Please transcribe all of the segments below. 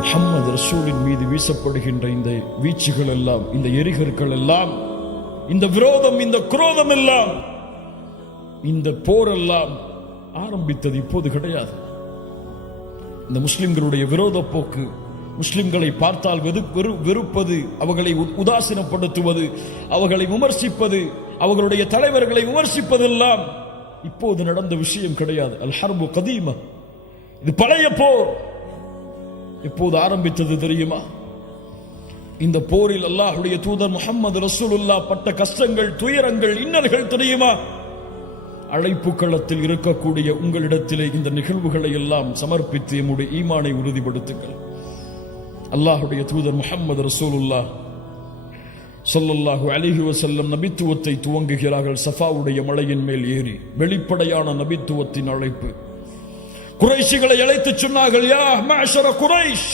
முஹம்மது ரசூலின் மீது வீசப்படுகின்ற இந்த வீச்சுகள் எல்லாம், இந்த எரிகற்கள் எல்லாம், இந்த விரோதம், இந்த குரோதம் எல்லாம், இந்த போரெல்லாம் ஆரம்பித்தது இப்போது கிடையாது. இந்த முஸ்லிம்களுடைய விரோத போக்கு, முஸ்லிம்களை பார்த்தால் வெறுப்பது, அவர்களை உதாசீனப்படுத்துவது, அவர்களை விமர்சிப்பது, அவர்களுடைய தலைவர்களை விமர்சிப்பதெல்லாம் இப்போது நடந்த விஷயம் கிடையாது. அல் ஹர்பு கதீமா, இது பழைய போர். எப்போது ஆரம்பித்தது தெரியுமா? இந்த போரில் அல்லாஹ்வுடைய தூதர் முஹம்மது ரசூலுல்லாஹ் பட்ட கஷ்டங்கள், துயரங்கள், இன்னல்கள் தெரியுமா? அழைப்பு களத்தில் இருக்கக்கூடிய உங்களிடத்திலே இந்த நிகழ்வுகளை எல்லாம் சமர்ப்பித்து எம்முடைய ஈமானை உறுதிப்படுத்துங்கள். அல்லாஹ்வுடைய தூதர் முஹம்மது ரசூலுல்லாஹ் ஸல்லல்லாஹு அலைஹி வஸல்லம் நபித்துவத்தை துவங்குகிறார்கள். சஃபாவுடைய மலையின் மேல் ஏறி வெளிப்படையான நபித்துவத்தின் அழைப்பு. குறைஷிகளை அழைத்து சொன்னார்கள், யா மஅஷர குரைஷ்,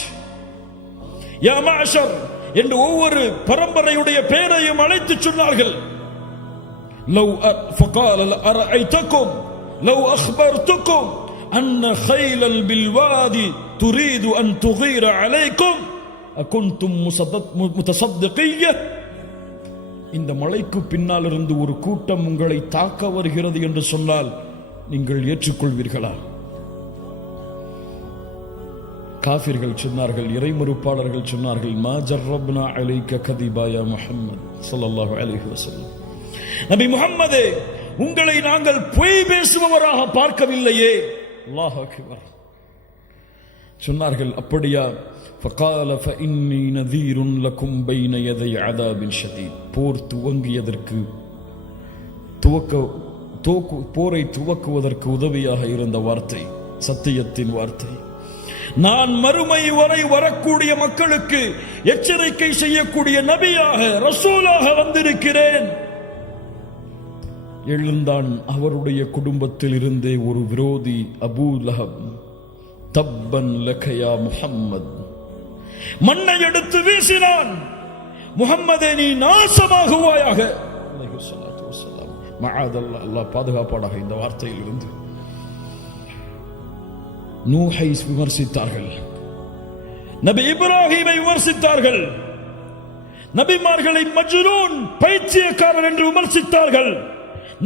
யா மஅஷர் என்று ஒவ்வொரு பரம்பரையுடைய பெயரையும் அழைத்து சொன்னார்கள். لو فقال أرأيتكم لو أخبرتكم أن خيلا بالوادي تريد أن تغير عليكم أكنتم متصدقية. இந்த மலைக்கு பின்னால் இருந்து ஒரு கூட்டம் உங்களை தாக்க வருகிறது என்று சொன்னால் நீங்கள் ஏற்றுக்கொள்வீர்களா? காஃபிர்கள் சொன்னார்கள், இறைமறுப்பாளர்கள் சொன்னார்கள், மா ஜர்ரப்னா அலைக கதிபா யா முஹம்மத் ஸல்லல்லாஹு அலைஹி வஸல்லம். நபி முஹம்மதே, உங்களை நாங்கள் பொய் பேசுபவராக பார்க்கவில்லையே. அல்லாஹ் அக்பர். சொன்னார்கள், அப்படியா? ஃபகால ஃபஇன்னி நதீருன் லகும் பைன யதை அதாபின் ஷதீத். போர் துவங்கியதற்கு போரை துவக்குவதற்கு உதவியாக இருந்த வார்த்தை, சத்தியத்தின் வார்த்தை. நான் மறுமை வரை வரக்கூடிய மக்களுக்கு எச்சரிக்கை செய்யக்கூடிய நபியாக, ரசூலாக வந்திருக்கிறேன். எழுந்தான் அவருடைய குடும்பத்தில் இருந்தே ஒரு விரோதி, அபூ லஹப். தப்பன் லக யா முஹம்மத். மண்ணை எடுத்து வீசினான். முஹம்மதே, நீ நாசமாகுவாயாக. மஅதல்லாஹ், அல்லாஹ் பாதுகாப்பாடாக இந்த வார்த்தையில் இருந்து. நூஹை விமர்சித்தார்கள், நபி இப்ராஹீமை விமர்சித்தார்கள், நபிமார்களை மஜ்னூன், பைத்தியக்காரர் என்று விமர்சித்தார்கள்,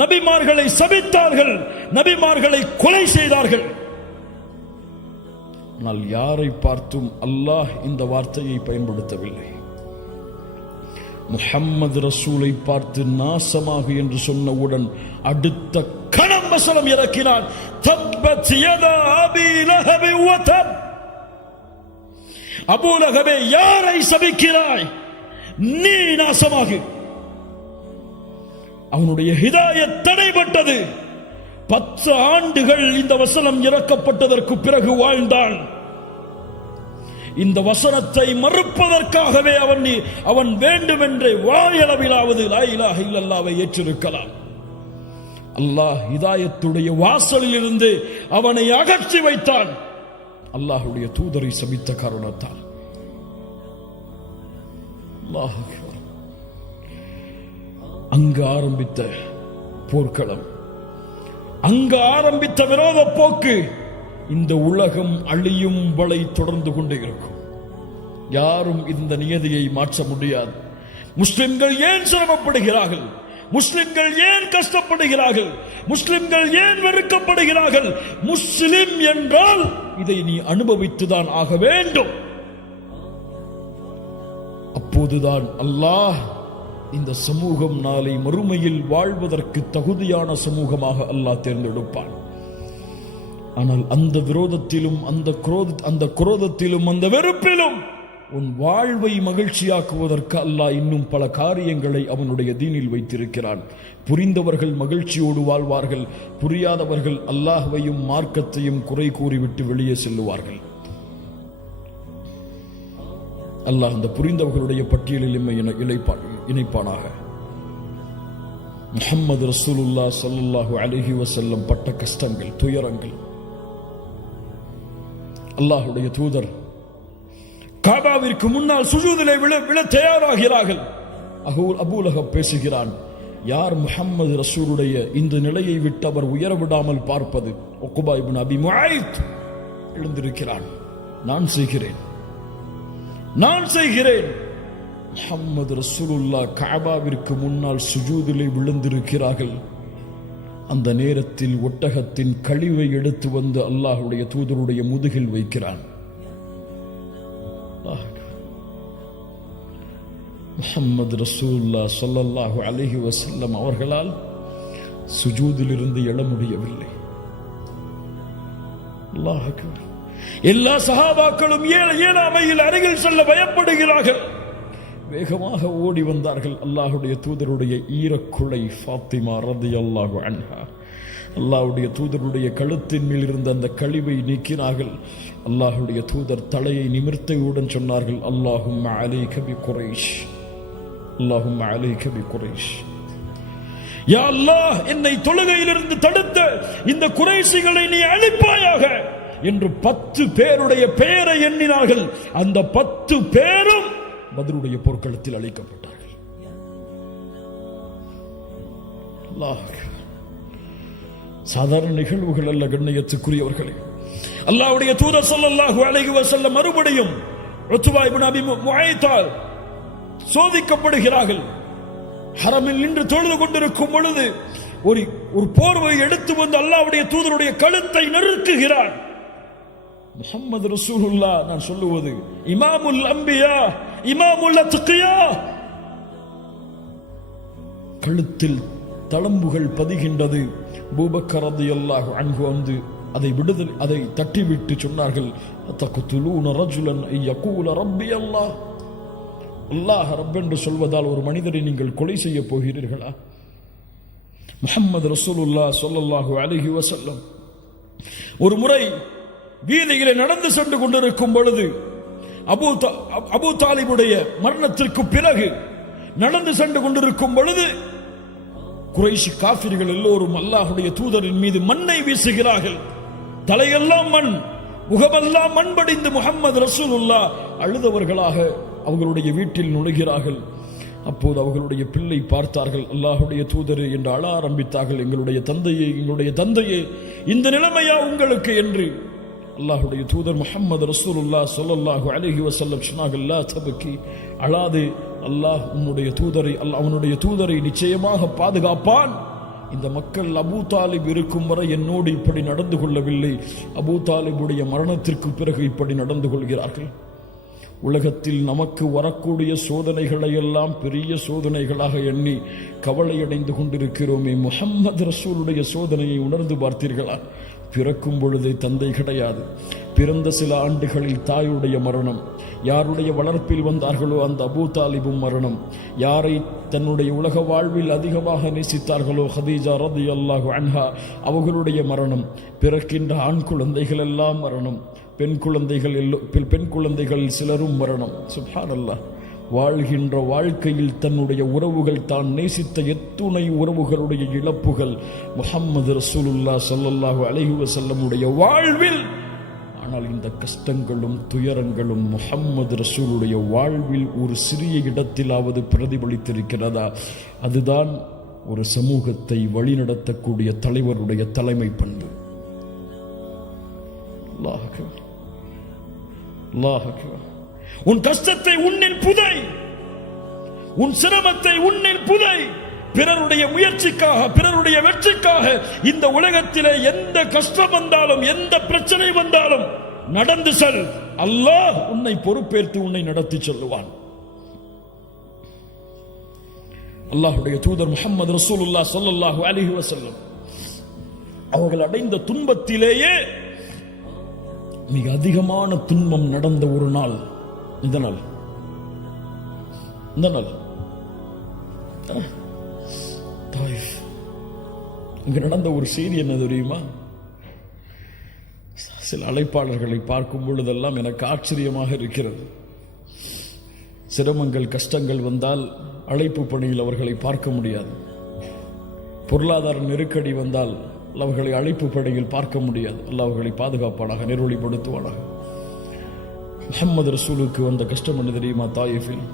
நபிமார்களை சபித்தார்கள், நபிமார்களை கொலை செய்தார்கள். ஆனால் யாரை பார்த்தும் அல்லாஹ் இந்த வார்த்தையை பயன்படுத்தவில்லை. முஹம்மது ரசூலை பார்த்து நாசமாக என்று சொன்னவுடன் அடுத்த கணம் வசனம் இறக்கினான், தப்பத் யதா அபீ லஹப் வ தப். அபூ லஹபே, யாரை சபிக்கிறாய்? நீ நாசமாகு. அவனுடைய ஹிதாயத் தடைபட்டது. 10 ஆண்டுகள் இந்த வசனம் இறக்கப்பட்டதற்கு பிறகு வாழ்ந்தான். இந்த வசனத்தை மறுப்பதற்காகவே அவன் வேண்டுமென்றே வாயளவிலாவது லா இலாஹ இல்லல்லாஹ்வை ஏற்றிருக்கலாம். அல்லாஹ் ஹிதாயத்துடைய வாசலில் இருந்து அவனை அகற்றி வைத்தான். அல்லாஹ்வுடைய தூதரை சபித்த காரணத்தால். அல்லாஹ் அங்கு ஆரம்பித்த போர்க்களம், அங்கு ஆரம்பித்த விரோத போக்கு இந்த உலகம் அழியும் வரை தொடர்ந்து கொண்டே இருக்கும். யாரும் இந்த நியதியை மாற்ற முடியாது. முஸ்லிம்கள் ஏன் சிரமப்படுகிறார்கள்? முஸ்லிம்கள் ஏன் கஷ்டப்படுகிறார்கள்? முஸ்லிம்கள் ஏன் வெறுக்கப்படுகிறார்கள்? முஸ்லிம் என்றால் இதை நீ அனுபவித்துதான் ஆக வேண்டும். அப்போதுதான் அல்லாஹ் இந்த சமூகம் நாளை மறுமையில் வாழ்வதற்கு தகுதியான சமூகமாக அல்லாஹ் தேர்ந்தெடுப்பான். ஆனால் அந்த விரோதத்திலும், அந்த குரோதத்திலும், அந்த வெறுப்பிலும் உன் வாழ்வை மகிழ்ச்சியாக்குவதற்கு அல்லாஹ் இன்னும் பல காரியங்களை அவனுடைய தீனில் வைத்திருக்கிறான். புரிந்தவர்கள் மகிழ்ச்சியோடு வாழ்வார்கள், புரியாதவர்கள் அல்லாஹ்வையும் மார்க்கத்தையும் குறை கூறிவிட்டு வெளியே செல்லுவார்கள். அல்லாஹ் அந்த புரிந்தவர்களுடைய பட்டியலில் இணைப்பானாக. முஹம்மது ரசூலுல்லாஹ் ஸல்லல்லாஹு அலைஹி வஸல்லம் பட்ட கஷ்டங்கள், துயரங்கள். அல்லாஹ்வுடைய தூதர் காபாவிற்கு முன்னால் சுஜூதிலே விழ தயாராகிறார்கள். அபூ லஹப் பேசுகிறான், யார் முஹம்மது ரசூலுடைய இந்த நிலையை விட்டு அவர் உயர விடாமல் பார்ப்பது? உக்பா இப்னு அபி முஆய்த் எழுந்திருக்கிறான், நான் செய்கிறேன். நான் செய்கிறேன். முஹம்மது ரசூலுல்லாஹ் கஅபாவிற்கு முன்னால் சுஜூதிலே விழுந்திருக்கிறார்கள். அந்த நேரத்தில் ஒட்டகத்தின் கழிவை எடுத்து வந்து அல்லாஹ்வுடைய தூதருடைய முதுகில் வைக்கிறான். முஹம்மது ரசூலுல்லாஹ் ஸல்லல்லாஹு அலைஹி வஸல்லம் அவர்களால் சுஜூதிலிருந்து எழ முடியவில்லை. அல்லாஹ் அக்பர். எல்லா சஹாபாக்களும் ஏழாமையில் அருகில் செல்ல பயப்படுகிறார்கள். வேகமாக ஓடி வந்தார்கள். அல்லாஹ்வுடைய தூதருடைய ஈரக்குலை ஃபாத்திமா ரலியல்லாஹு அன்ஹா அல்லாஹ்வுடைய தூதருடைய கழுத்தின் மேல் இருந்த அந்த கழிவை நீக்கினார்கள். அல்லாஹ்வுடைய தூதர் தலையை நிமிர்த்தையுடன் சொன்னார்கள், அல்லாஹும்ம அலைக பி குரைஷ், அல்லாஹும்ம அலைக பி குரைஷ். யா அல்லாஹ், என்னை தொழுகையிலிருந்து தடுத்த இந்த குறைஷிகளை நீ அழிப்பாயாக என்று 10 பேருடைய பெயரை எண்ணினார்கள். அந்த 10 பேரும் பத்ருடைய போர்க்களத்தில் அழிக்கப்பட்டார்கள். சாதாரண நிகழ்வுகள் அல்ல கண்ணியத்துக்குரியவர்களே. அல்லாஹ்வுடைய தூதர் ஸல்லல்லாஹு அலைஹி வஸல்லம் மறுபடியும் உத்பா இப்னு அபி முஐத்தால் சோதிக்கப்படுகிறார்கள். ஹரமில் நின்று தொழுது கொண்டிருக்கும் பொழுது ஒரு போர்வை எடுத்து வந்து அல்லாஹ்வுடைய தூதருடைய கழுத்தை நெருக்குகிறான். முஹம்மது ரசூலுல்லாஹ், நான் சொல்லுவது இமாமுல் அம்பியா, இமாமுல் அத்கியா, கழுத்தில் தளம்புகள் பதிகின்றது. அபூபக்கர் ரலியல்லாஹு அன்ஹு வந்து அதை தட்டிவிட்டு சொன்னார்கள், தக்துலூன ரஜுலன் யகூல ரப்பி அல்லாஹ், அல்லாஹ் ரப் என்று சொல்வதால் ஒரு மனிதரை நீங்கள் கொலை செய்ய போகிறீர்களா? முஹம்மது ரசூலுல்லாஹ் ஸல்லல்லாஹு அலைஹி வஸல்லம் ஒரு முறை வீதியிலே நடந்து சென்று கொண்டிருக்கும் பொழுது அபூ தாலிபுடைய மரணத்திற்கு பிறகு நடந்து சென்று கொண்டிருக்கும் பொழுது குறைஷி காஃபிர்கள் எல்லோரும் அல்லாஹ்வுடைய தூதரின் மீது மண்ணை வீசுகிறார்கள். தலையெல்லாம் மண், முகமெல்லாம் மண் படிந்து முஹம்மது ரசூலுல்லாஹ் அழுதவர்களாக அவர்களுடைய வீட்டில் நுழைகிறார்கள். அப்போது அவர்களுடைய பிள்ளை பார்த்தார்கள். அல்லாஹ்வுடைய தூதரே என்று அழ ஆரம்பித்தார்கள். எங்களுடைய தந்தையே, இந்த நிலைமையா உங்களுக்கு என்று. அல்லாஹ்வுடைய தூதர் முஹம்மது ரசூலுல்லாஹ் ஸல்லல்லாஹு அலைஹி வஸல்லம் சொன்னார்கள், லா தபகி, அழாதே, அல்லாஹ் அவனுடைய தூதரை நிச்சயமாக பாதுகாப்பான். இந்த மக்கள் அபூ தாலிப் இருக்கும் வரை என்னோடு இப்படி நடந்து கொள்ளவில்லை, அபூ தாலிபுடைய மரணத்திற்கு பிறகு இப்படி நடந்து கொள்கிறார்கள். உலகத்தில் நமக்கு வரக்கூடிய சோதனைகளை எல்லாம் பெரிய சோதனைகளாக எண்ணி கவலையடைந்து கொண்டிருக்கிறோமே, முஹம்மது ரசூலுடைய சோதனையை உணர்ந்து பார்த்தீர்களா? பிறக்கும் பொழுதே தந்தை கிடையாது, பிறந்த சில ஆண்டுகளில் தாயுடைய மரணம், யாருடைய வளர்ப்பில் வந்தார்களோ அந்த அபூ தாலிபும் மரணம், யாரை தன்னுடைய உலக வாழ்வில் அதிகமாக நேசித்தார்களோ ஹதீஜா ரலியல்லாஹு அன்ஹா அவர்களுடைய மரணம், பிறக்கின்ற ஆண் குழந்தைகள் எல்லாம் மரணம், பெண் குழந்தைகள் சிலரும் மரணம். சுப்ஹானல்லாஹ். வாழ்கின்ற வாழ்க்கையில் தன்னுடைய உறவுகள், தான் நேசித்த எத்துணை உறவுகளுடைய இழப்புகள் முஹம்மது ரசூலுல்லாஹ் ஸல்லல்லாஹு அலைஹி வஸல்லமுடைய வாழ்வில். ஆனால் இந்த கஷ்டங்களும் துயரங்களும் முஹம்மது ரசூலுடைய வாழ்வில் ஒரு சிறிய இடத்திலாவது பிரதிபலித்திருக்கிறதா? அதுதான் ஒரு சமூகத்தை வழிநடத்தக்கூடிய தலைவருடைய தலைமை பண்பு. அல்லாஹ் அக்பர், அல்லாஹ் அக்பர். உன் கஷ்டத்தை உன்னில் புதை, உன் சிரமத்தை உன்னில் புதை. பிறருடைய முயற்சிக்காக, பிறருடைய வெற்றிக்காக இந்த உலகத்திலே எந்த கஷ்டம் வந்தாலும், எந்த பிரச்சனை வந்தாலும் நடந்து செல். அல்லாஹ் உன்னை பொறுப்பேற்று உன்னை நடத்தி செல்லுவான். அல்லாஹ்வுடைய தூதர் முஹம்மது ரசூலுல்லாஹ் ஸல்லல்லாஹு அலைஹி வஸல்லம் அவர்கள் அடைந்த துன்பத்திலேயே மிக அதிகமான துன்பம் நடந்த ஒரு நாள் இந்த நாள். தாயிஃப். இங்க நடந்த ஒரு செய்தி என்ன தெரியுமா? சில அழைப்பாளர்களை பார்க்கும் பொழுதெல்லாம் எனக்கு ஆச்சரியமாக இருக்கிறது. சிரமங்கள், கஷ்டங்கள் வந்தால் அழைப்பு பணியில் அவர்களை பார்க்க முடியாது. பொருளாதார நெருக்கடி வந்தால் அவர்களை அழைப்பு பணியில் பார்க்க முடியாது. அல்லாஹ் அவர்களை பாதுகாப்பானாக, நெருவழிப்படுத்துவானாக. முஹம்மது ரசூலுக்கு வந்த கஷ்டம் என்ன தெரியுமா? தாயிஃபில்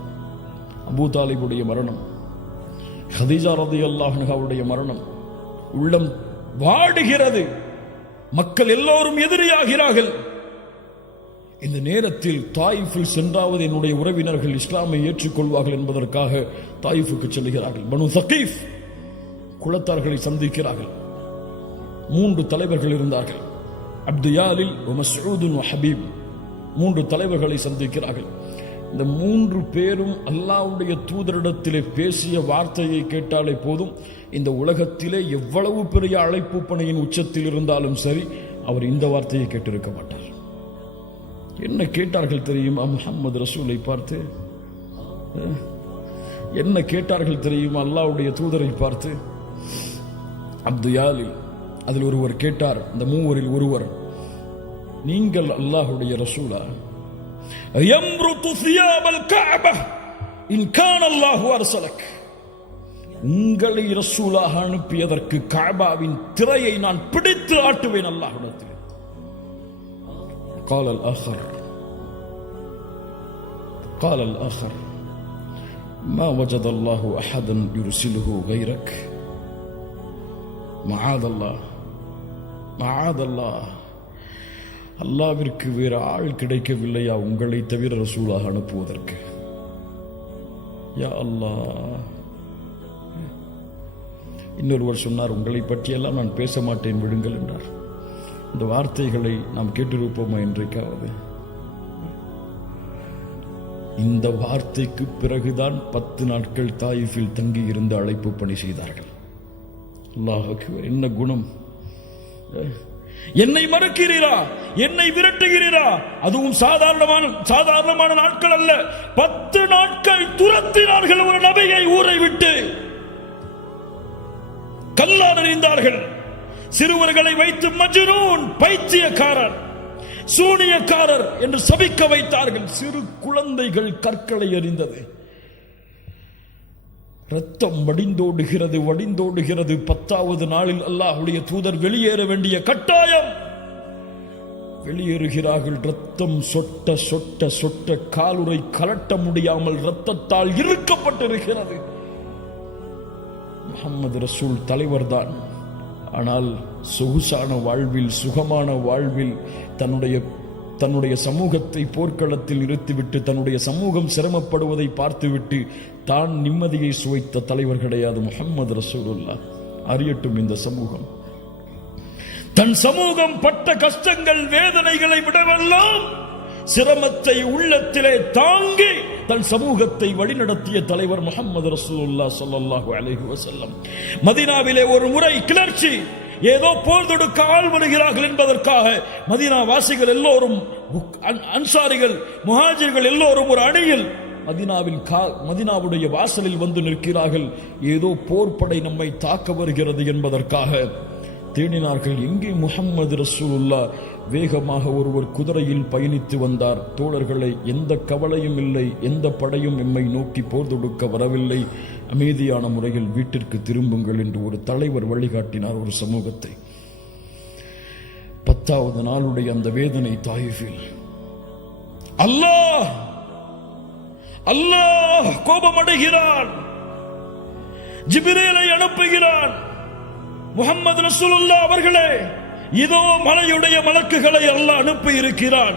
அபூ தாலிபுடைய மரணம், ஹதீஜா ரலியல்லாஹு அன்ஹாவுடைய மரணம். உள்ளம் வாடுகிறது. மக்கள் எல்லோரும் எதிரியாகிறார்கள். இந்த நேரத்தில் தாயிஃபில் சென்றாவது என்னுடைய உறவினர்கள் இஸ்லாமை ஏற்றுக்கொள்வார்கள் என்பதற்காக தாயிஃபுக்கு செல்கிறார்கள். பனு சகீஃப் குலத்தார்களை சந்திக்கிறார்கள். 3 தலைவர்கள் இருந்தார்கள். அப்துயாலில், மஸ்ஊதுன், ஹபீப். 3 தலைவர்களை சந்திக்கிறார்கள். இந்த 3 பேரும் அல்லாஹ்வுடைய தூதரிடத்திலே பேசிய வார்த்தையை கேட்டாலே போதும், இந்த உலகத்திலே எவ்வளவு பெரிய அழைப்பு பணியின் உச்சத்தில் இருந்தாலும் சரி, அவர் இந்த வார்த்தையை கேட்டிருக்க மாட்டார். என்ன கேட்டார்கள் தெரியுமா? முஹம்மது ரசூலை பார்த்து என்ன கேட்டார்கள் தெரியுமா? அல்லாஹ்வுடைய தூதரை பார்த்து. அப்துயாலில் அதில் ஒருவர் கேட்டார், இந்த 3 ஒருவர், நீங்கள் அல்லாஹ்வுடைய ரசூலா? யம்ருது சியாபல் கஅபா இன் கான அல்லாஹு அர்ஸலக். உங்களை ரசூலாக அனுப்பியதற்கு கஅபாவின் திரையை நான் பிடித்து ஆட்டுவேன் அல்லாஹ்விடத்தில். قال الآخر ما وجد الله أحدا يرسله غيرك معاذ الله. அல்லாஹ்விற்கு வேறு ஆள் கிடைக்கவில்லையா உங்களை தவிர ரசூலாக அனுப்புவதற்கு? யா அல்லாஹ். இன்னொருவர் சொன்னார், உங்களை பற்றியெல்லாம் நான் பேச மாட்டேன், விடுங்கள் என்றார். இந்த வார்த்தைகளை நாம் கேட்டிருப்போமா என்றைக்காவது? இந்த வார்த்தைக்கு பிறகுதான் 10 நாட்கள் தாயிஃபில் தங்கி இருந்து அழைப்பு பணி செய்தார்கள். அல்லாஹ் அக்பர். என்ன குணம்! என்னை மறுக்கிறீரா, என்னை விரட்டுகிறீரா? அதுவும் சாதாரணமான நாட்கள் அல்ல. 10 நாட்கள் துரத்தினார்கள் ஒரு நபியை ஊரை விட்டு. கல்லால் எறிந்தார்கள். சிறுவர்களை வைத்து மஜ்னூன், பைத்தியக்காரர், சூனியக்காரர் என்று சபிக்க வைத்தார்கள். சிறு குழந்தைகள் கற்களை எறிந்தது. ரத்தம் வடிந்தோடுகிறது. 10வது நாளில் அல்லாஹ்வுடைய தூதர் வெளியேற வேண்டிய கட்டாயம். வெளியேறுகிறார்கள். ரத்தம் சொட்ட சொட்ட சொட்ட காலுறை கலட்ட முடியாமல் ரத்தத்தால் இறுக்கப்பட்டிருக்கிறது. முஹம்மது ரசூல் தலைவர் தான். ஆனால் சொகுசான வாழ்வில், சுகமான வாழ்வில் தன்னுடைய சமூகத்தை போர்க்களத்தில் நிறுத்திவிட்டு தன்னுடைய சமூகம் சிரமப்படுவதை பார்த்துவிட்டு தான் நிம்மதியை சுவைத்த தலைவர் கிடையாது முஹம்மது ரசூலுல்லாஹ். அறியட்டும் இந்த சமூகம். தன் சமூகம் பட்ட கஷ்டங்கள், வேதனைகளை விடவெல்லாம் சிரமத்தை உள்ளத்திலே தாங்கி தன் சமூகத்தை வழிநடத்திய தலைவர் முஹம்மது ரசூலுல்லாஹ் ஸல்லல்லாஹு அலைஹி வஸல்லம். மதீனாவிலே ஒரு முறை கிளர்ச்சி, ஏதோ போர் தொடுக்க ஆள் வருகிறார்கள் என்பதற்காக மதீனா வாசிகள் எல்லோரும், அன்சாரிகள், முஹாஜிர்கள் எல்லோரும் ஒரு அணியில் மதீனாவுடைய வாசலில் வந்து நிற்கிறார்கள். ஏதோ போர்ப்படை நம்மை தாக்க வருகிறது என்பதற்காக தேடினார்கள். எங்கே முஹம்மது ரசூலுல்லாஹ்? வேகமாக ஒருவர் குதிரையில் பயணித்து வந்தார். தோழர்களை, எந்த கவலையும் இல்லை, எந்த படையும் எம்மை நோக்கி போர் தொடுக்க வரவில்லை, அமைதியான முறையில் வீட்டிற்கு திரும்புங்கள் என்று ஒரு தலைவர் வழிகாட்டினார் ஒரு சமூகத்தை. 10வது நாளுடைய அந்த வேதனை தாயிஃபில். அல்லாஹ் கோபமடைகிறான். ஜிப்ரீலை அனுப்புகிறான். முஹம்மது ரசூலுல்லாஹ் அவர்களே, இதோ மலையுடைய மலக்குகளை அல்லாஹ் அனுப்பி இருக்கிறான்.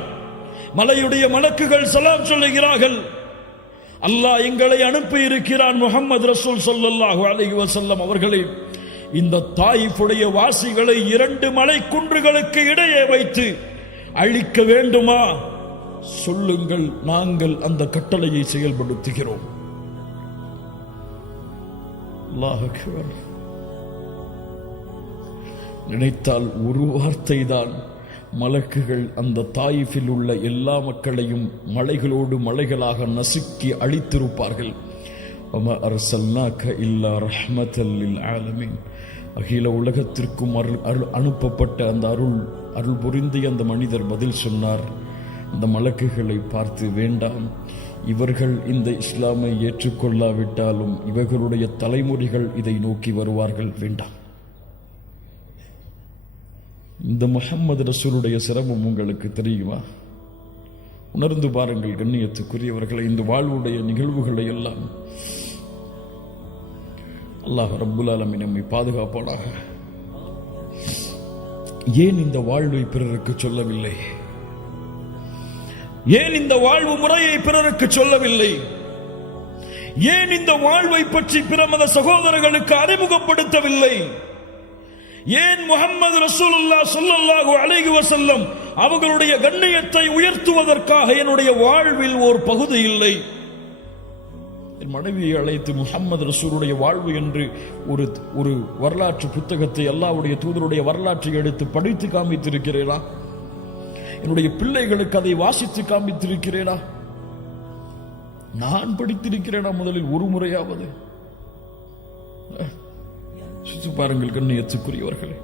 மலையுடைய மலக்குகள் சலாம் சொல்லுகிறார்கள். அல்லாஹ் எங்களை அனுப்பி இருக்கிறான். முஹம்மது ரசூல் ஸல்லல்லாஹு அலைஹி வஸல்லம் அவர்களே, இந்த தாயிஃபுடைய வாசிகளை 2 மலை குன்றுகளுக்கு இடையே வைத்து அழிக்க வேண்டுமா? சொல்லுங்கள், நாங்கள் அந்த கட்டளையை செயல்படுத்துகிறோம். அல்லாஹ் அக்பர். நினைத்தால் ஒரு வார்த்தை தான் மலக்குகள் அந்த தாயிஃபில் உள்ள எல்லா மக்களையும் மலைகளோடு மலைகளாக நசுக்கி அழித்திருப்பார்கள். வமா அர்சல்னாக இல்லா ரஹ்மத்தல் லில் ஆலமீன். அகில உலகத்திற்கும் அனுப்பப்பட்ட அந்த அருள் புரிந்திய அந்த மனிதர் பதில் சொன்னார். அந்த மலக்குகளை பார்த்து, வேண்டாம், இவர்கள் இந்த இஸ்லாமை ஏற்றுக்கொள்ளாவிட்டாலும் இவர்களுடைய தலைமுறைகள் இதை நோக்கி வருவார்கள், வேண்டாம். இந்த முஹம்மது ரசூலுடைய சிரமம் உங்களுக்கு தெரியுமா? உணர்ந்து பாருங்கள் கண்ணியத்துக்குரியவர்களை. இந்த வாழ்வுடைய நிகழ்வுகளை எல்லாம் அல்லாஹ் ரப்புல் ஆலமீன் நம்மை பாதுகாப்பானாக. ஏன் இந்த வாழ்வை பிறருக்கு சொல்லவில்லை? ஏன் இந்த வாழ்வு முறையை பிறருக்கு சொல்லவில்லை? ஏன் இந்த வாழ்வை பற்றி பிற மத சகோதரர்களுக்கு அறிமுகப்படுத்தவில்லை? ஏன் முஹம்மது ரசூலுல்லாஹ் ஸல்லல்லாஹு அலைஹி வஸல்லம் அவர்களுடைய கண்ணியத்தை உயர்த்துவதற்காக என்னுடைய வாழ்வில் ஒரு பகுதி இல்லை? என் மனைவியை அழைத்து முஹம்மது ரசூலுடைய வாழ்வு என்று ஒரு வரலாற்று புத்தகத்தை, அல்லாஹ்வுடைய தூதருடைய வரலாற்றை எடுத்து படித்து காமித்திருக்கிறேனா? என்னுடைய பிள்ளைகளுக்கு அதை வாசித்து காமித்திருக்கிறேனா? நான் படித்திருக்கிறேனா முதலில் ஒரு முறையாவது? சுற்றி பாருங்கள் கண்ணியத்துக்குரியவர்களே,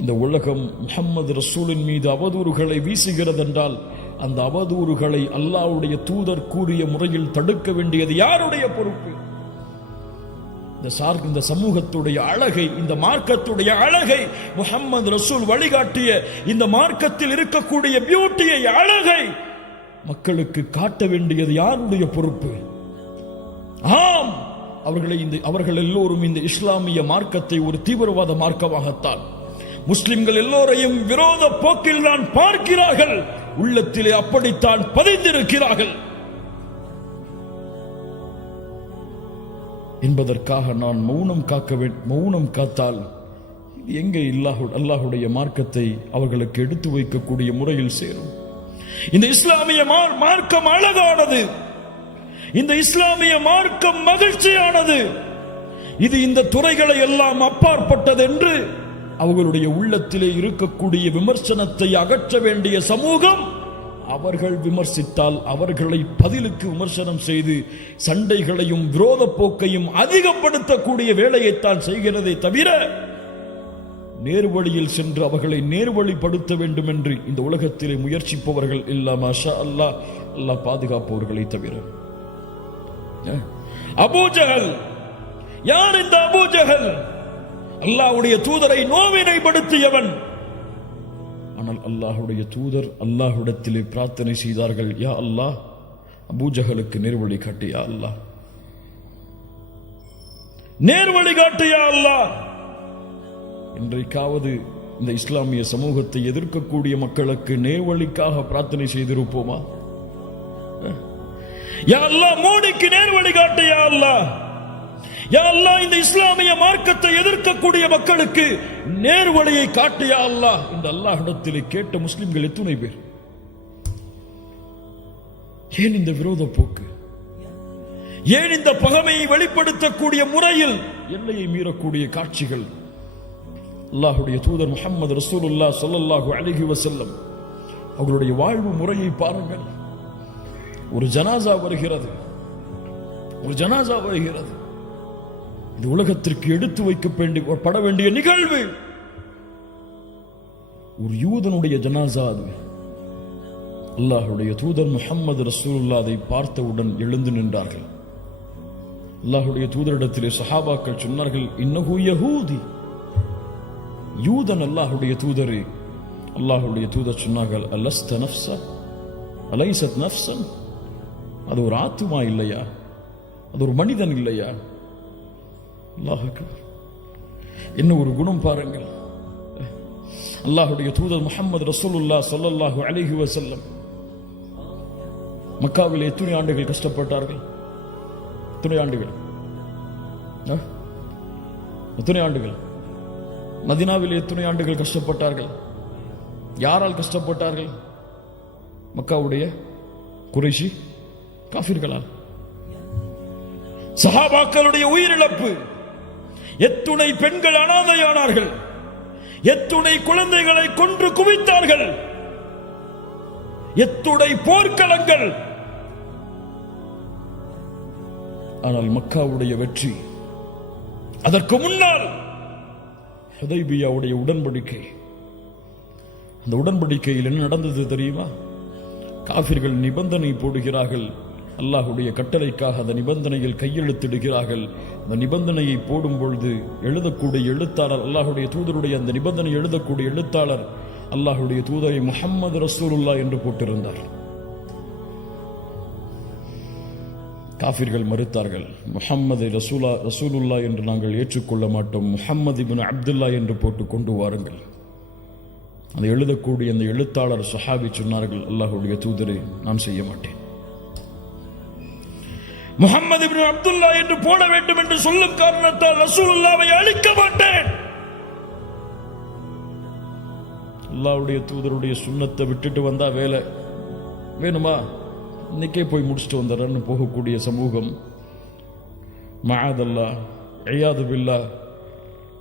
இந்த உலகம் முஹம்மது ரசூலின் மீது அவதூறுகளை வீசுகிறது என்றால் அந்த அவதூறுகளை அல்லாஹ்வுடைய தூதர் கூறிய முறையில் தடுக்க வேண்டியது யாருடைய பொறுப்பு? இந்த சமூகத்துடைய அழகை, இந்த மார்க்கத்துடைய அழகை, முஹம்மது ரசூல் வழிகாட்டிய இந்த மார்க்கத்தில் இருக்கக்கூடிய பியூட்டியை, அழகை மக்களுக்கு காட்ட வேண்டியது யாருடைய பொறுப்பு? ஆம், அவர்கள் எல்லோரும் இந்த இஸ்லாமிய மார்க்கத்தை ஒரு தீவிரவாத மார்க்கமாகத்தான், முஸ்லிம்கள் எல்லோரையும் விரோத போக்கில் தான் பார்க்கிறார்கள், உள்ளத்திலே அப்படித்தான் பதிந்திருக்கிறார்கள் என்பதற்காக நான் மௌனம் காத்தால் இது எங்கே அல்லாஹுடைய மார்க்கத்தை அவர்களுக்கு எடுத்து வைக்கக்கூடிய முறையில் சேரும்? இந்த இஸ்லாமிய மார்க்கம் அழகானது, இந்த இஸ்லாமிய மார்க்கம் மகிழ்ச்சியானது, இது இந்த துறைகளை எல்லாம் அப்பாற்பட்டது என்று அவர்களுடைய உள்ளத்திலே இருக்கக்கூடிய விமர்சனத்தை அகற்ற வேண்டிய சமூகம், அவர்கள் விமர்சித்தால் அவர்களை பதிலுக்கு விமர்சனம் செய்து சண்டைகளையும் விரோத போக்கையும் அதிகப்படுத்தக்கூடிய வேலையைத்தான் செய்கிறதே தவிர நேர்வழியில் சென்று அவர்களை நேர்வழிப்படுத்த வேண்டும் என்று இந்த உலகத்திலே முயற்சிப்பவர்கள் இல்ல. மாஷா அல்லாஹ், அல்லாஹ் பாதுகாப்பவர்களை தவிர. அபூஜஹல் யார்? இந்த அபூஜஹல் அல்லாஹ்வுடைய தூதரை நோவினைப்படுத்தியவன். ஆனால் அல்லாஹ்வுடைய தூதர் அல்லாஹ்விடத்திலே பிரார்த்தனை செய்தார்கள், யா அல்லாஹ், அபூஜஹலுக்கு நேர்வழி காட்டு, யா அல்லாஹ் நேர்வழி காட்டு, யா அல்லாஹ். இன்றைக்காவது இந்த இஸ்லாமிய சமூகத்தை எதிர்க்கக்கூடிய மக்களுக்கு நேர்வழிக்காக பிரார்த்தனை செய்திருப்போமா? யா அல்லாஹ், மோடிக்கு நேர்வழி காட்டு, யா அல்லாஹ். யா அல்லாஹ், இந்த இஸ்லாமிய மார்க்கத்தை எதிர்க்கக்கூடிய மக்களுக்கு நேர்வழியை காட்டு, யா அல்லாஹ் இந்த அல்லாஹ்விடத்திலே கேட்ட முஸ்லிம்கள் எத்தனை பேர்? ஏன் இந்த விரோத போக்கு? ஏன் இந்த பகைமையை வெளிப்படுத்தக்கூடிய முறையில் எல்லையை மீறக்கூடிய காட்சிகள்? அல்லாஹ்வுடைய தூதர் முஹம்மது ரசூலுல்லாஹ் ஸல்லல்லாஹு அலைஹி வஸல்லம் அவர்களுடைய வாழ்வு முறையை பாருங்கள். ஒரு ஜனாசா வருகிறது, இது உலகத்திற்கு எடுத்து வைக்கப்பட வேண்டிய நிகழ்வு. ஒரு யூதனுடைய ஜனாசா அது. அல்லாஹ்வுடைய தூதர் முஹம்மது ரசூலுல்லாஹ் அதை பார்த்தவுடன் எழுந்து நின்றார்கள். அல்லாஹ்வுடைய தூதரிடத்திலே சஹாபாக்கள் சொன்னார்கள், இன்னஹு யஹூதி, யூதன் அல்லாஹ்வுடைய தூதரே. அல்லாஹ்வுடைய தூதர் சொன்னார்கள், அலஸ்த நஃப்ஸ அலைஸத் நஃப்ஸன், அது ஒரு ஆத்துமா இல்லையா? அது ஒரு மனிதன் இல்லையா? அல்லாஹ் அக்பர். என்ன ஒரு குணம் பாருங்கள். அல்லாஹ்வுடைய தூதர் முஹம்மது ரசூலுல்லாஹ் ஸல்லல்லாஹு அலைஹி வஸல்லம் மக்காவில் எத்தனை ஆண்டுகள் கஷ்டப்பட்டார்கள்? எத்தனை ஆண்டுகள்? மதீனாவில் எத்தனை ஆண்டுகள் கஷ்டப்பட்டார்கள்? யாரால் கஷ்டப்பட்டார்கள்? மக்காவுடைய குறைஷி காஃபிர்களால். சஹாபாக்களுடைய உயிரிழப்பு, எத்துணை பெண்கள் அனாதையானார்கள், எத்துணை குழந்தைகளை கொன்று குவித்தார்கள், எத்துணை போர்க்களங்கள். ஆனால் மக்காவுடைய வெற்றி, அதற்கு முன்னால் ஹுதைபியாவுடைய உடன்படிக்கை. அந்த உடன்படிக்கையில் என்ன நடந்தது தெரியுமா? காஃபிர்கள் நிபந்தனை போடுகிறார்கள், அல்லாஹ்வுடைய கட்டளைக்காக அந்த நிபந்தனையில் கையெழுத்திடுகிறார்கள். அந்த நிபந்தனையை போடும் பொழுது எழுதக்கூடிய எழுத்தாளர், அல்லாஹ்வுடைய தூதருடைய அந்த நிபந்தனை எழுதக்கூடிய எழுத்தாளர் அல்லாஹ்வுடைய தூதரை முஹம்மது ரசூலுல்லாஹ் என்று போட்டிருந்தார். காஃபிர்கள் மறுத்தார்கள், முஹம்மது ரசூலுல்லாஹ் என்று நாங்கள் ஏற்றுக்கொள்ள மாட்டோம், முஹம்மது இப்னு அப்துல்லா என்று போட்டு கொண்டு வாருங்கள். அதை எழுதக்கூடிய அந்த எழுத்தாளர் சஹாபி சொன்னார்கள், அல்லாஹ்வுடைய தூதரே, நான் செய்ய மாட்டேன். முஹம்மது இப்னு அப்துல்லா என்று போட வேண்டும் என்று சொல்லும் காரணத்தால் ரசூலுல்லாஹ்வை அழிக்க மாட்டேன். அல்லாஹ்வுடைய தூதருடைய சுன்னத்தை விட்டுட்டு வந்தா வேலை வேணுமா, இன்னைக்கே போய் முடிச்சுட்டு வந்துடுறேன்னு போகக்கூடிய சமூகம். மஆதல்லாஹ், இயாது பில்லாஹ்.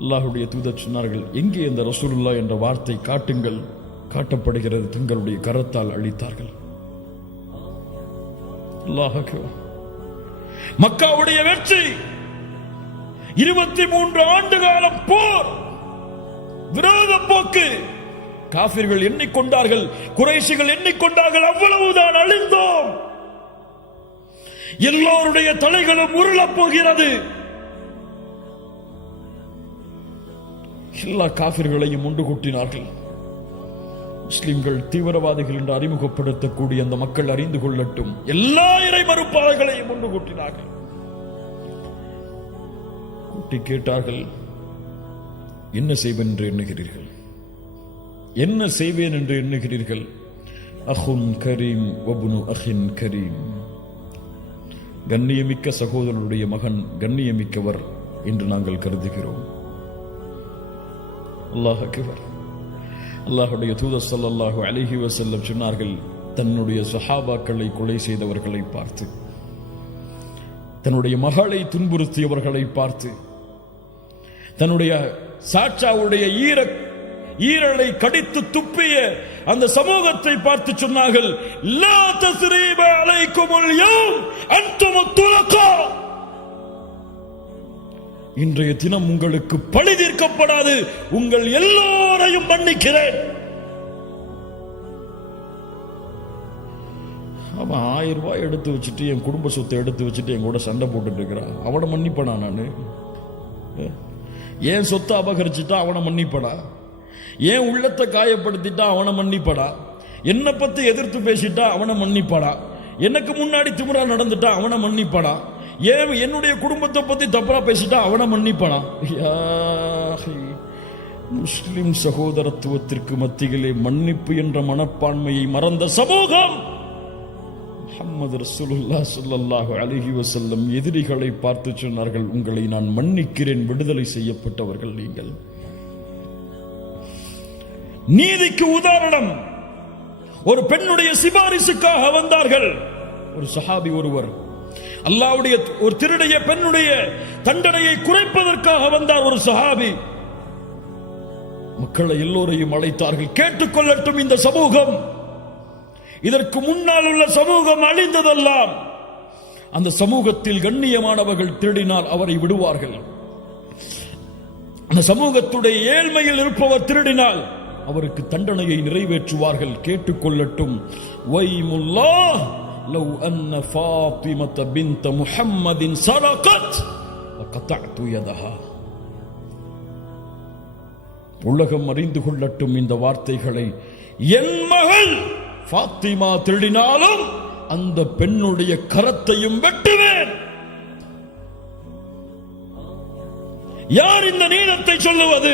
அல்லாஹ்வுடைய தூதர் சொன்னார்கள், எங்கே அந்த ரசூலுல்லாஹ் என்ற வார்த்தை காட்டுங்கள். காட்டப்படுகிறது, தங்களுடைய கரத்தால் அழித்தார்கள். அல்லாஹ் அக்பர். மக்காவுடைய வெற்றி, 23 ஆண்டு காலம் போர், விரோத போக்கு. காஃபிர்கள் எண்ணிக்கொண்டார்கள், குறைஷிகள் எண்ணிக்கொண்டார்கள், அவ்வளவுதான், அழிந்தோம், எல்லோருடைய தலைகளும் உருளப் போகிறது. எல்லா காஃபிர்களையும் ஒன்று கூட்டினார்கள். முஸ்லிம்கள் தீவிரவாதிகள் என்று அறிமுகப்படுத்தக்கூடிய அந்த மக்கள் அறிந்து கொள்ளட்டும், எல்லா இறை மறுப்பாளர்களையும் ஒன்று கூட்டினார்கள். கூட்டி கேட்டார்கள், என்ன செய்வேன் என்று எண்ணுகிறீர்கள்? என்ன செய்வேன் என்று எண்ணுகிறீர்கள்? அஹுன் கரீம் வப்னு அஹின் கரீம். கண்ணியமிக்க சகோதரனுடைய மகன் கண்ணியமிக்கவர் என்று நாங்கள் கருதுகிறோம். அல்லாஹ் அக்பர். அல்லாஹ்வுடைய தூதர் ஸல்லல்லாஹு அலைஹி வஸல்லம் சொன்னார்கள், தன்னுடைய சஹாபாக்களை கொலை செய்தவர்களை பார்த்து, தன்னுடைய மகளை துன்புறுத்தியவர்களை பார்த்து, தன்னுடைய சாச்சாவுடைய ஈரலை கடித்து துப்பிய அந்த சமூகத்தை பார்த்து சொன்னார்கள், லா தஸ்ரீப அலைக்குமுல் யௌம் அன்துமுத் துலகா. இன்றைய தினம் உங்களுக்கு பழி தீர்க்கப்படாது, உங்கள் எல்லோரையும் மன்னிக்கிறேன். அவன் 1000 ரூபாய் எடுத்து வச்சுட்டு, என் குடும்ப சொத்தை எடுத்து வச்சுட்டு என் கூட சண்டை போட்டுட்டு இருக்கிறான், அவனை மன்னிப்பனா? நான் ஏன் சொத்தை அபகரிச்சுட்டா அவனை மன்னிப்படா? ஏன் உள்ளத்தை காயப்படுத்திட்டா அவனை மன்னிப்படா? என்னை பத்தி எதிர்த்து பேசிட்டா அவனை மன்னிப்படா? எனக்கு முன்னாடி திமிரா நடந்துட்டா அவனை மன்னிப்படா? ஏன் என்னுடைய குடும்பத்தை பத்தி தப்பா பேசிட்டா அவனை மன்னிப்படா? முஸ்லிம் சகோதரத்துவத்திற்கு மத்தியிலே மன்னிப்பு என்ற மனப்பான்மையை மறந்த சமூகம். முஹம்மது ரசூலுல்லாஹ் ஸல்லல்லாஹு அலைஹி வஸல்லம் எதிரிகளை பார்த்து சொன்னார்கள், உங்களை நான் மன்னிக்கிறேன், விடுதலை செய்யப்பட்டவர்கள் நீங்கள். நீதிக்கு உதாரணம், ஒரு பெண்ணுடைய சிபாரிசுக்காக வந்தார்கள். ஒரு சஹாபி ஒருவர் அல்லாஹ்வுடைய ஒரு திருடைய பெண்ணுடைய தண்டனையை குறைப்பதற்காக வந்தார். ஒரு சஹாபி மக்களை எல்லோரையும் அழைத்தார்கள், கேட்டுக்கொள்ளட்டும் இந்த சமூகம், இதற்கு முன்னால் உள்ள சமூகம் அழிந்ததெல்லாம். அந்த சமூகத்தில் கண்ணியமானவர்கள் திருடினால் அவரை விடுவார்கள். அந்த சமூகத்துடைய ஏழ்மையில் இருப்பவர் திருடினால் அவருக்கு தண்டனையை நிறைவேற்றுவார்கள். கேட்டுக்கொள்ளட்டும். வைமுல்லாஹ் லவ் அன்ன ஃபாத்திமத பின்த முஹம்மதின் சரகத் லகதஅது யதஹா. உலகம் அறிந்து கொள்ளட்டும் இந்த வார்த்தைகளை. என் மகள் ஃபாத்திமா திருடினாலும் அந்த பெண்ணுடைய கரத்தையும் வெட்டுவேன். யார் இந்த நீதத்தை சொல்லுவது?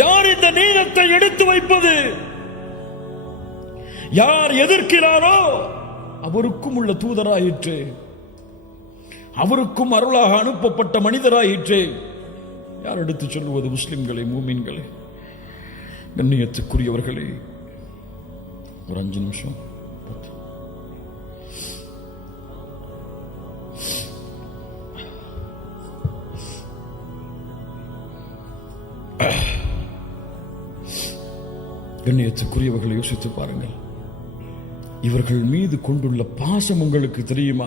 யார் இந்த நீதத்தை எடுத்து வைப்பது? யார் எதிர்க்கிறாரோ அவருக்கும் உள்ள தூதராயிற்று, அவருக்கும் அருளாக அனுப்பப்பட்ட மனிதராயிற்று. யார் எடுத்து சொல்லுவது? முஸ்லிம்களே, மூமின்களே, கண்ணியத்துக்குரியவர்களே, ஒரு 5 நிமிஷம். கண்ணியத்துக்குரியவர்களை யோசித்து பாருங்கள். இவர்கள் மீது கொண்டுள்ள பாசம் உங்களுக்கு தெரியுமா?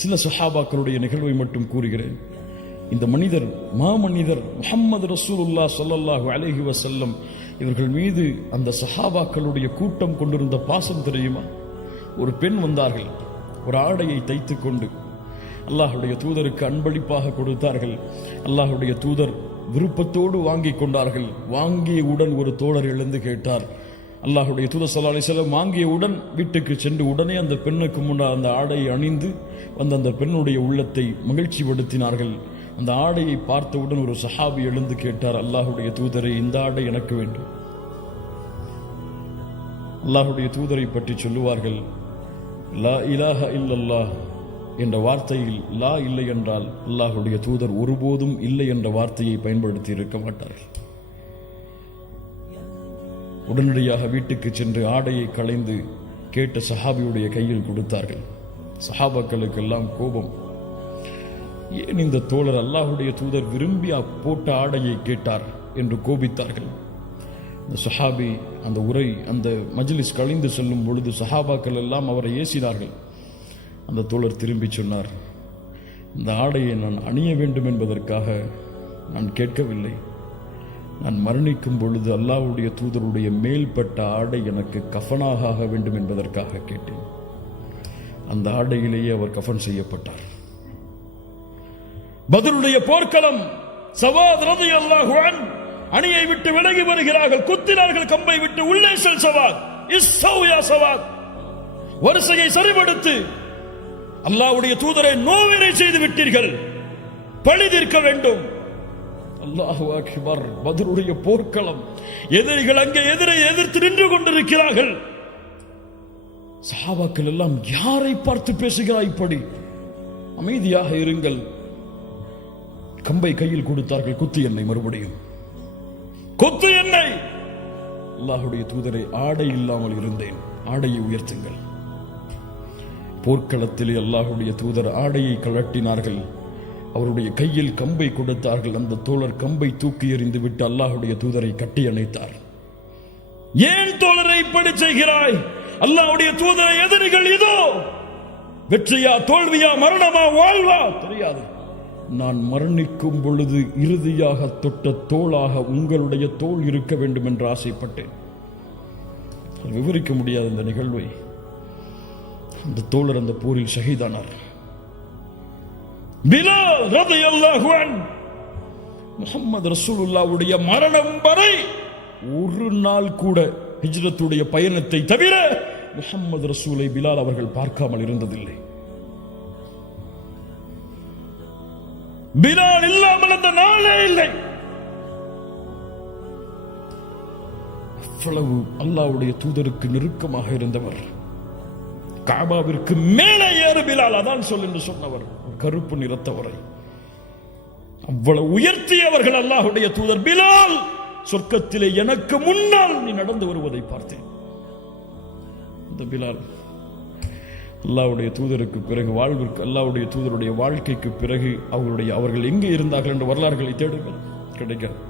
சில சஹாபாக்களுடைய நிகழ்வை மட்டும் கூறுகிறேன். இந்த மனிதர், மாமனிதர் முஹம்மது ரசூலுல்லாஹ் ஸல்லல்லாஹு அலைஹி வஸல்லம் இவர்கள் மீது அந்த சஹாபாக்களுடைய கூட்டம் கொண்டிருந்த பாசம் தெரியுமா? ஒரு பெண் வந்தார்கள், ஒரு ஆடையை தைத்துக் கொண்டு அல்லாஹ்வுடைய தூதருக்கு அன்பளிப்பாக கொடுத்தார்கள். அல்லாஹ்வுடைய தூதர் விருப்பத்தோடு வாங்கி கொண்டார்கள். வாங்கியவுடன் ஒரு தோழர் எழுந்து கேட்டார். அல்லாஹ்வுடைய தூதர் ஸல்லல்லாஹு அலைஹி வஸல்லம் வாங்கியவுடன் வீட்டுக்கு சென்று உடனே அந்த பெண்ணுக்கு முன்னால் அந்த ஆடையை அணிந்து வந்து அந்த பெண்ணுடைய உள்ளத்தை மகிழ்ச்சி படுத்தினார்கள். அந்த ஆடையை பார்த்தவுடன் ஒரு சஹாபி எழுந்து கேட்டார், அல்லாஹுடைய தூதரை, இந்த ஆடை எனக்கு வேண்டும். அல்லாஹுடைய தூதரை பற்றி சொல்லுவார்கள், லா இலாஹ இல்லல்லாஹ் என்ற வார்த்தையில் லா இல்லை என்றால் அல்லாஹுடைய தூதர் ஒருபோதும் இல்லை என்ற வார்த்தையை பயன்படுத்தி இருக்க மாட்டார்கள். உடனடியாக வீட்டுக்கு சென்று ஆடையை களைந்து கேட்ட சஹாபியுடைய கையில் கொடுத்தார்கள். சஹாபாக்களுக்கெல்லாம் கோபம். ஏன் இந்த தோழர் அல்லாஹுடைய தூதர் விரும்பி போட்ட ஆடையை கேட்டார் என்று கோபித்தார்கள். இந்த சஹாபி அந்த மஜ்லிஸ் கழிந்து செல்லும் பொழுது சஹாபாக்கள் எல்லாம் அவரை ஏசினார்கள். அந்த தோழர் திரும்பி சொன்னார், இந்த ஆடையை நான் அணிய வேண்டும் என்பதற்காக நான் கேட்கவில்லை. நான் மரணிக்கும் பொழுது அல்லாஹ்வுடைய தூதருடைய மேல்பட்ட ஆடை எனக்கு கஃபனாக ஆக வேண்டும் என்பதற்காக கேட்டேன். அந்த ஆடையிலேயே அவர் கஃபன் செய்யப்பட்டார். பத்ருடைய போர்க்களம். சவாத் ரலியல்லாஹு அன்ஹு அணியை விட்டு விலகி வருகிறார்கள். குத்தினார்கள் கம்பை விட்டு, உள்ளே செல் சவாத், இஸ்ஸௌ யா சவாத், வரிசையை சரிபடுத்து, அல்லாஹ்வுடைய தூதரை நோவினை செய்து விட்டீர்கள், பழி தீர்க்க வேண்டும். அல்லாஹு அக்பர். பத்ருடைய போர்க்களம். எதிரிகள் அங்கே எதிர்த்து நின்று கொண்டிருக்கிறார்கள். சஹாபாக்கள் எல்லாம், யாரை பார்த்து பேசுகிறாய் இப்படி? அமைதியாக இருங்கள். கம்பை கையில் கொடுத்தார்கள். குத்து என்னை, மறுபடியும் குத்து என்னை. அல்லாஹுடைய தூதரை, ஆடை இல்லாமல் இருந்தேன், ஆடையை உயர்த்துங்கள். போர்க்களத்திலே அல்லாஹுடைய தூதர் ஆடையை கழட்டினார்கள். அவருடைய கையில் கம்பை கொடுத்தார்கள். அந்த தோழர் கம்பை தூக்கி எறிந்து விட்டு அல்லாஹுடைய தூதரை கட்டி அணைத்தார். ஏன் தோழரை இப்படி செய்கிறாய்? அல்லாஹ்வுடைய தூதரை எதிரிகள் இதோ, வெற்றியா தோல்வியா, மரணமா வாழ்வா தெரியாது. நான் மரணிக்கும் பொழுது இறுதியாக தொட்ட தோளாக உங்களுடைய தோள் இருக்க வேண்டும் என்று ஆசைப்பட்டேன். விவரிக்க முடியாத இந்த நிகழ்வை. அந்த தோழர் அந்த போரில் ஷஹீதானார். பிலால் ரலியல்லாஹு அன்ஹு முஹம்மது ரசூலுல்லாஹ்வுடைய மரணம் வரை ஒரு நாள் கூட ஹிஜ்ரத்துடைய பயணத்தை தவிர முஹம்மது ரசூலை பிலால் அவர்கள் பார்க்காமல் இருந்ததில்லை. பிலால் இல்லாமல் அந்த நாளே இல்லை. அவ்வளவு அல்லாஹ்வுடைய தூதருக்கு நெருக்கமாக இருந்தவர். காபாவிற்கு மேலே ஏறு பிலால், அதான் சொல் என்று சொன்னவர், கருப்பு நிறத்தவரை அவ்வளவு உயர்த்தியவர்கள் அல்லாஹ்வுடைய தூதர். பிலால், சொர்க்கத்திலே எனக்கு முன்னால் நீ நடந்து வருவதை பார்த்தேன். இந்த பிலால் அல்லாஹ்வுடைய தூதருக்கு பிறகு வாழ்விற்கு, அல்லாஹ்வுடைய தூதருடைய வாழ்க்கைக்கு பிறகு அவர்கள் எங்கே இருந்தார்கள் என்ற வரலாறுகளை தேடுங்கள், கிடைக்கிறது.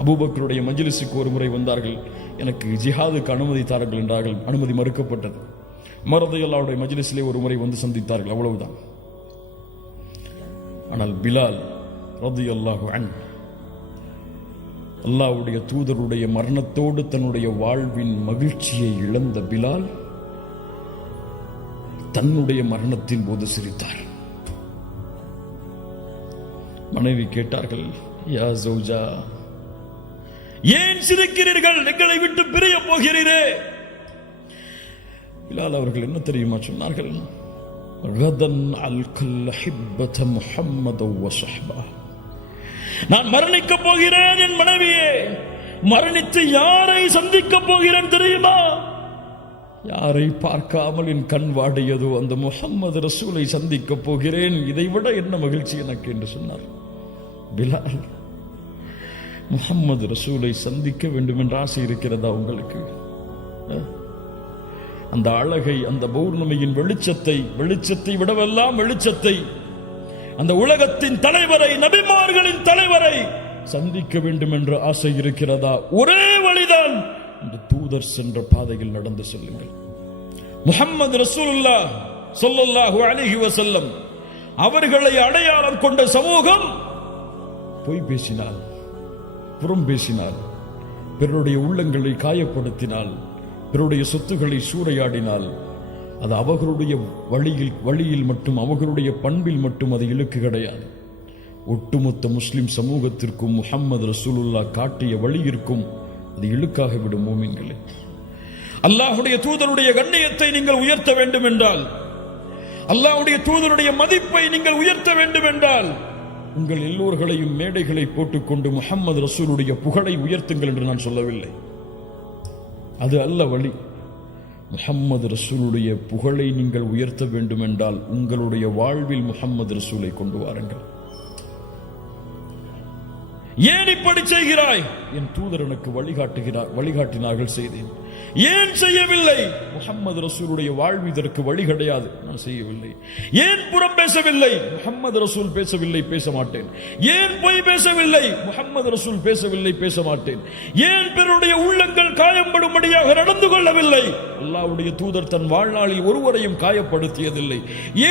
அபூபக்கருடைய மஜ்லிஸுக்கு ஒரு முறை வந்தார்கள். எனக்கு ஜிஹாதுக்கு அனுமதி தாருங்கள் என்றார்கள். அனுமதி மறுக்கப்பட்டது. உமர் ரலியல்லாஹுடைய மஜ்லிஸிலே ஒரு முறை வந்து சந்தித்தார்கள், அவ்வளவுதான். ஆனால் பிலால் ரலியல்லாஹு அன்ஹு அல்லாஹ்வுடைய தூதருடைய மரணத்தோடு தன்னுடைய வாழ்வின் மகிழ்ச்சியை இழந்த பிலால் தன்னுடைய மரணத்தின் போது சிரித்தார். மனைவி கேட்டார்கள், யா ஜௌஜா, ஏன் சிரிக்கிறீர்கள்? எங்களை விட்டு பிரிய போகிறீரே. பிலால் அவர்கள் என்ன தெரியுமா சொன்னார்கள்? கதன் அல்கல் ஹிப்பத முஹம்மத வ ஸஹ்பா. நான் மரணிக்க போகிறேன் என் மனைவியே. மரணித்து யாரை சந்திக்க போகிறேன் தெரியுமா? யாரை பார்க்காமல் என் கண் வாடியதோ அந்த முஹம்மது ரசூலை சந்திக்க போகிறேன். இதைவிட என்ன மகிழ்ச்சி எனக்கு என்று சொன்னார் பிலால். முஹம்மது ரசூலை சந்திக்க வேண்டும் என்ற ஆசை இருக்கிறதா உங்களுக்கு? அந்த அழகை, அந்த பௌர்ணமியின் வெளிச்சத்தை விடவெல்லாம் வெளிச்சத்தை, அந்த உலகத்தின் தலைவரை, நபிமார்களின் தலைவரை சந்திக்க வேண்டும் என்ற ஆசை இருக்கிறதா? ஒரே வழிதான், இந்த தூதர் சென்ற பாதையில் நடந்து செல்லுங்கள். முஹம்மது ரசூலுல்லாஹ் ஸல்லல்லாஹு அலைஹி வஸல்லம் அவர்களை அடையாளம் கொண்ட சமூகம் பொய் பேசினால், புறம் பேசினால், பிறருடைய உள்ளங்களை காயப்படுத்தினால், பிறருடைய சொத்துக்களை சூறையாடினால், அது அவர்களுடைய வழியில் மட்டும், அவர்களுடைய பண்பில் மட்டும் அது இழுக்கு கிடையாது. ஒட்டுமொத்த முஸ்லிம் சமூகத்திற்கும் முஹம்மது ரசூலுல்லாஹ் காட்டிய வழியிற்கும் அது இழுக்காக விடும். மூமின்களே, அல்லாஹ்வுடைய தூதருடைய கண்ணியத்தை நீங்கள் உயர்த்த வேண்டும் என்றால், அல்லாஹ்வுடைய தூதருடைய மதிப்பை நீங்கள் உயர்த்த வேண்டும் என்றால் உங்கள் எல்லோர்களையும் மேடைகளை போட்டுக்கொண்டு முஹம்மது ரசூலுடைய புகழை உயர்த்துங்கள் என்று நான் சொல்லவில்லை. அது அல்ல வழி. முஹம்மது ரசூலுடைய புகழை நீங்கள் உயர்த்த வேண்டும் என்றால் உங்களுடைய வாழ்வில் முஹம்மது ரசூலை கொண்டு வாருங்கள். ஏன் இப்படி செய்கிறாய்? என் தூதர் எனக்கு வழிகாட்டினார்கள், செய்தேன். ஏன் செய்யவில்லை? முஹம்மது ரசூலுடைய வாழ்வு இதற்கு வழி கிடையாது, நான் செய்யவில்லை. ஏன் புறம் பேசவில்லை? முஹம்மது ரசூல் பேசவில்லை, பேச மாட்டேன். ஏன் பொய் பேசவில்லை? முஹம்மது ரசூல் பேசவில்லை, பேச மாட்டேன். ஏன் பிறருடைய உள்ளங்கள் காயப்படும்படியாக நடந்து கொள்ளவில்லை? அல்லாஹ்வுடைய தூதர் தன் வாழ்நாளில் ஒருவரையும் காயப்படுத்தியதில்லை.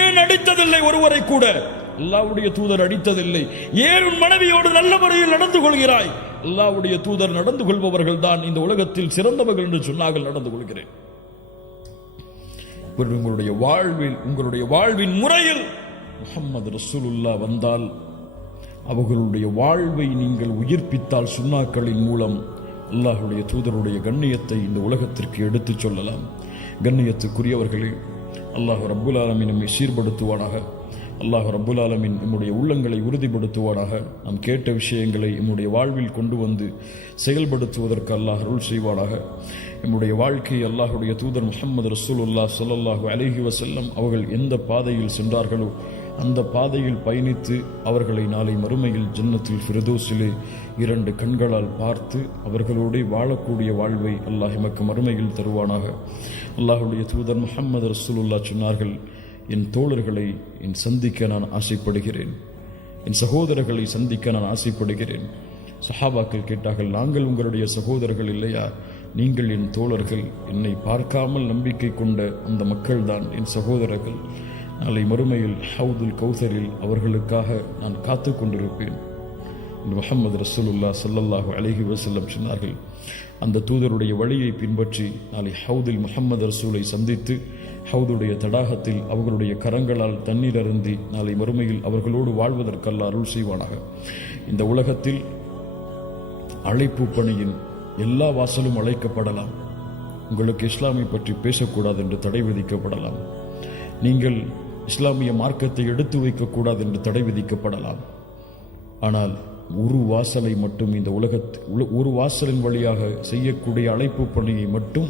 ஏன் அடித்ததில்லை ஒருவரை கூட? அல்லாஹ்வுடைய தூதர் அடித்ததில்லை. ஏன் உன் மனைவியோடு நல்ல முறையில் நடந்து கொள்கிறாய்? அல்லாஹ்வுடைய தூதர் நடந்து கொள்பவர்கள் தான் இந்த உலகத்தில் சிறந்தவர்கள் என்று சொன்னார்கள், நடந்து கொள்கிறேன். உங்களுடைய வாழ்வின் முறையில் முஹம்மது ரசூலுல்லாஹ் வந்தால் அவர்களுடைய வாழ்வை நீங்கள் உயிர்ப்பித்தால் சுன்னாக்களின் மூலம் அல்லாஹ்வுடைய தூதருடைய கண்ணியத்தை இந்த உலகத்திற்கு எடுத்துச் சொல்லலாம். கண்ணியத்துக்குரியவர்களே, அல்லாஹ் ரப்புல் ஆலமீன் நம்மை சீர்படுத்துவானாக. அல்லாஹ் ரப்புல் ஆலமீன் நம்முடைய உள்ளங்களை உறுதிப்படுத்துவானாக. நாம் கேட்ட விஷயங்களை நம்முடைய வாழ்வில் கொண்டு வந்து செயல்படுத்துவதற்கு அல்லாஹ் அருள் செய்வானாக. நம்முடைய வாழ்க்கை அல்லாஹ்வுடைய தூதர் முஹம்மது ரசூலுல்லாஹ் ஸல்லல்லாஹு அலைஹி வஸல்லம் அவர்கள் எந்த பாதையில் சென்றார்களோ அந்த பாதையில் பயணித்து அவர்களை நாளை மறுமையில் ஜன்னத்துல் ஃபிர்தௌஸிலே 2 கண்களால் பார்த்து அவர்களோடு வாழக்கூடிய வாழ்வை அல்லாஹ் எமக்கு மறுமையில் தருவானாக. அல்லாஹ்வுடைய தூதர் முஹம்மது ரசூலுல்லாஹ் சொன்னார்கள், என் தோழர்களை சந்திக்க நான் ஆசைப்படுகிறேன், என் சகோதரர்களை சந்திக்க நான் ஆசைப்படுகிறேன். சஹாபாக்கள் கேட்டார்கள், நாங்கள் உங்களுடைய சகோதரர்கள் இல்லையா? நீங்கள் என் தோழர்கள். என்னை பார்க்காமல் நம்பிக்கை கொண்ட அந்த மக்கள் தான் என் சகோதரர்கள். நாளை மறுமையில் ஹவுதுல் கௌசரில் அவர்களுக்காக நான் காத்து கொண்டிருப்பேன். முஹம்மது ரசூலுல்லாஹ் ஸல்லல்லாஹு அலைஹி வஸல்லம் சொன்னார்கள், அந்த தூதருடைய வழியை பின்பற்றி நாளை ஹவுதில் முஹம்மது ரசூலை சந்தித்து ஹவுதுடைய தடாகத்தில் அவர்களுடைய கரங்களால் தண்ணீர் அருந்தி நாளை மறுமையில் அவர்களோடு வாழ்வதற்கு அல்லாஹ் அருள் செய்வானாக. இந்த உலகத்தில் அழைப்பு பணியின் எல்லா வாசலும் அழைக்கப்படலாம். உங்களுக்கு இஸ்லாமை பற்றி பேசக்கூடாது என்று தடை விதிக்கப்படலாம். நீங்கள் இஸ்லாமிய மார்க்கத்தை எடுத்து வைக்கக்கூடாது என்று தடை விதிக்கப்படலாம். ஆனால் ஒரு வாசலை மட்டும் இந்த ஒரு வாசலின் வழியாக செய்யக்கூடிய அழைப்பு பணியை மட்டும்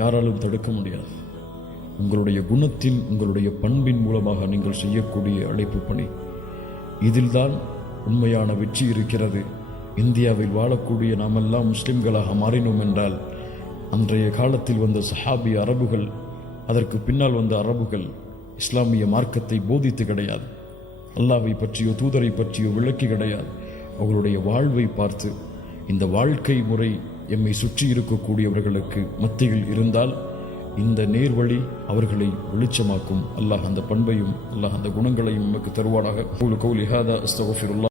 யாராலும் தடுக்க முடியாது. உங்களுடைய குணத்தின், உங்களுடைய பண்பின் மூலமாக நீங்கள் செய்யக்கூடிய அழைப்பு பணி, இதில்தான் உண்மையான வெற்றி இருக்கிறது. இந்தியாவில் வாழக்கூடிய நாமெல்லாம் முஸ்லிம்களாக மாறினோம் என்றால் அன்றைய காலத்தில் வந்த சஹாபி அரபுகள், அதற்கு பின்னால் வந்த அரபுகள் இஸ்லாமிய மார்க்கத்தை போதித்து கிடையாது, அல்லாஹ்வை பற்றியோ தூதரை பற்றியோ விளக்கி கிடையாது. அவர்களுடைய வாழ்வை பார்த்து இந்த வாழ்க்கை முறை எம்மை சுற்றி இருக்கக்கூடியவர்களுக்கு மத்தியில் இருந்தால் இந்த நேர்வழி அவர்களை வெளிச்சமாக்கும். அல்லாஹ் அந்த பண்பையும் அல்லாஹ் அந்த குணங்களையும் நமக்கு தருவானாக.